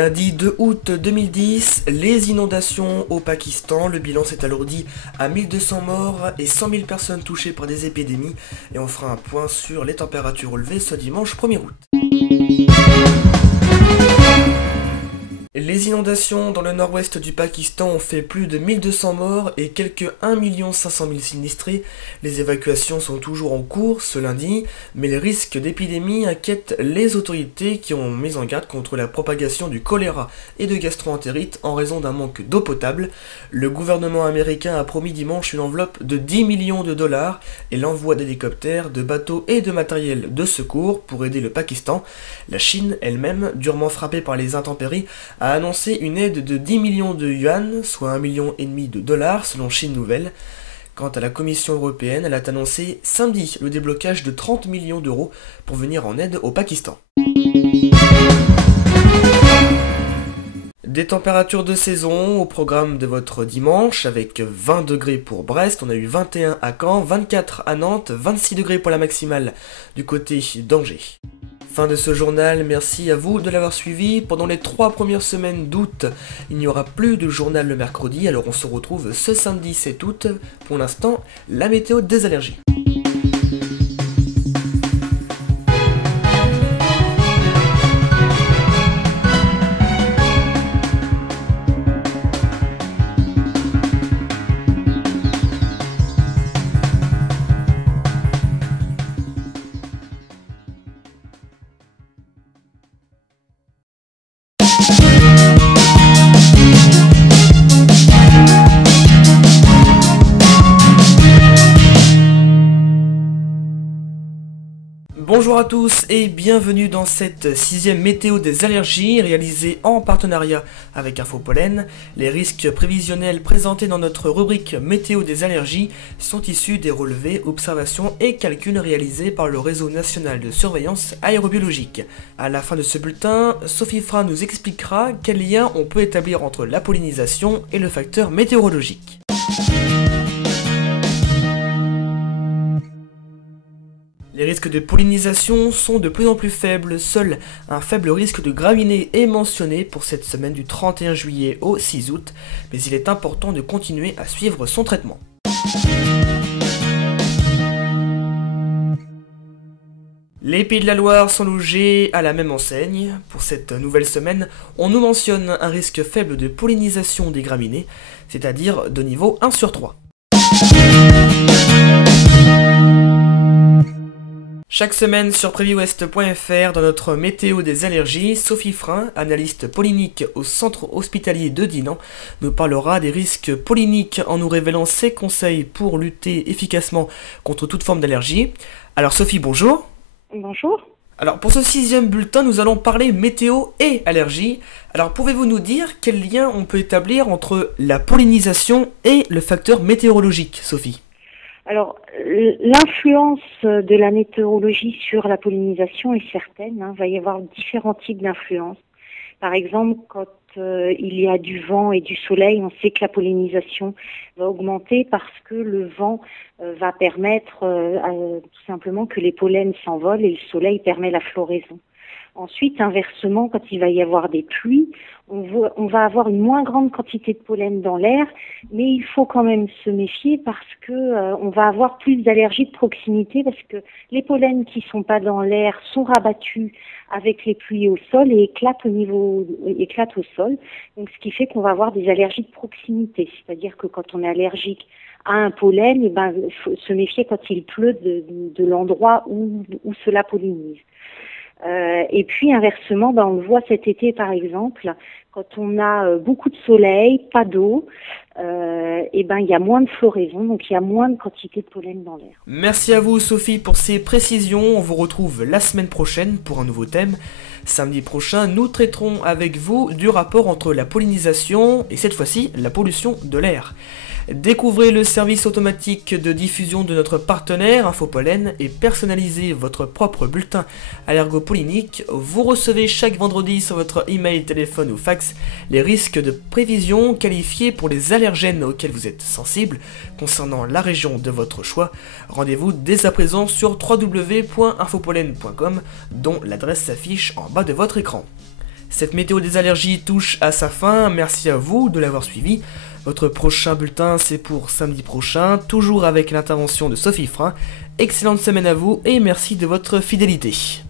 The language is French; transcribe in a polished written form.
Lundi 2 août 2010, les inondations au Pakistan, le bilan s'est alourdi à 1200 morts et 100 000 personnes touchées par des épidémies. Et on fera un point sur les températures relevées ce dimanche 1er août. Les inondations dans le nord-ouest du Pakistan ont fait plus de 1200 morts et quelques 1 500 000 sinistrés. Les évacuations sont toujours en cours ce lundi, mais les risques d'épidémie inquiètent les autorités qui ont mis en garde contre la propagation du choléra et de gastro-entérite en raison d'un manque d'eau potable. Le gouvernement américain a promis dimanche une enveloppe de 10 millions de dollars et l'envoi d'hélicoptères, de bateaux et de matériel de secours pour aider le Pakistan. La Chine elle-même, durement frappée par les intempéries, a annoncé une aide de 10 millions de yuan, soit 1,5 million de dollars selon Chine Nouvelle. Quant à la Commission européenne, elle a annoncé samedi le déblocage de 30 millions d'euros pour venir en aide au Pakistan. Des températures de saison au programme de votre dimanche avec 20 degrés pour Brest, on a eu 21 à Caen, 24 à Nantes, 26 degrés pour la maximale du côté d'Angers. Fin de ce journal, merci à vous de l'avoir suivi. Pendant les 3 premières semaines d'août, il n'y aura plus de journal le mercredi, alors on se retrouve ce samedi 7 août. Pour l'instant, la météo des allergies. Bonjour à tous et bienvenue dans cette 6e météo des allergies réalisée en partenariat avec Infopollen. Les risques prévisionnels présentés dans notre rubrique météo des allergies sont issus des relevés, observations et calculs réalisés par le réseau national de surveillance aérobiologique. À la fin de ce bulletin, Sophie Fra nous expliquera quel lien on peut établir entre la pollinisation et le facteur météorologique. Les risques de pollinisation sont de plus en plus faibles, seul un faible risque de graminées est mentionné pour cette semaine du 31 juillet au 6 août, mais il est important de continuer à suivre son traitement. Les Pays de la Loire sont logés à la même enseigne. Pour cette nouvelle semaine, on nous mentionne un risque faible de pollinisation des graminées, c'est-à-dire de niveau 1 sur 3. Chaque semaine sur préviouest.fr, dans notre météo des allergies, Sophie Frein, analyste pollinique au centre hospitalier de Dinan, nous parlera des risques polliniques en nous révélant ses conseils pour lutter efficacement contre toute forme d'allergie. Alors Sophie, bonjour. Bonjour. Alors pour ce 6e bulletin, nous allons parler météo et allergie. Alors pouvez-vous nous dire quel lien on peut établir entre la pollinisation et le facteur météorologique, Sophie ? Alors, l'influence de la météorologie sur la pollinisation est certaine. Il va y avoir différents types d'influences. Par exemple, quand il y a du vent et du soleil, on sait que la pollinisation va augmenter parce que le vent va permettre tout simplement que les pollens s'envolent et le soleil permet la floraison. Ensuite, inversement, quand il va y avoir des pluies, on va avoir une moins grande quantité de pollen dans l'air, mais il faut quand même se méfier parce que on va avoir plus d'allergies de proximité parce que les pollens qui sont pas dans l'air sont rabattus avec les pluies au sol et éclatent au sol. Donc, ce qui fait qu'on va avoir des allergies de proximité, c'est-à-dire que quand on est allergique à un pollen, il faut se méfier quand il pleut de l'endroit où cela pollinise. Et puis inversement, on le voit cet été par exemple, quand on a beaucoup de soleil, pas d'eau, il y a moins de floraison, donc il y a moins de quantité de pollen dans l'air. Merci à vous Sophie pour ces précisions, on vous retrouve la semaine prochaine pour un nouveau thème. Samedi prochain, nous traiterons avec vous du rapport entre la pollinisation et cette fois-ci la pollution de l'air. Découvrez le service automatique de diffusion de notre partenaire Infopollen et personnalisez votre propre bulletin allergopollinique. Vous recevez chaque vendredi sur votre email, téléphone ou fax les risques de prévision qualifiés pour les allergènes auxquels vous êtes sensible concernant la région de votre choix. Rendez-vous dès à présent sur www.infopollen.com dont l'adresse s'affiche en bas de votre écran. Cette météo des allergies touche à sa fin, merci à vous de l'avoir suivi. Votre prochain bulletin c'est pour samedi prochain, toujours avec l'intervention de Sophie Frein. Excellente semaine à vous et merci de votre fidélité.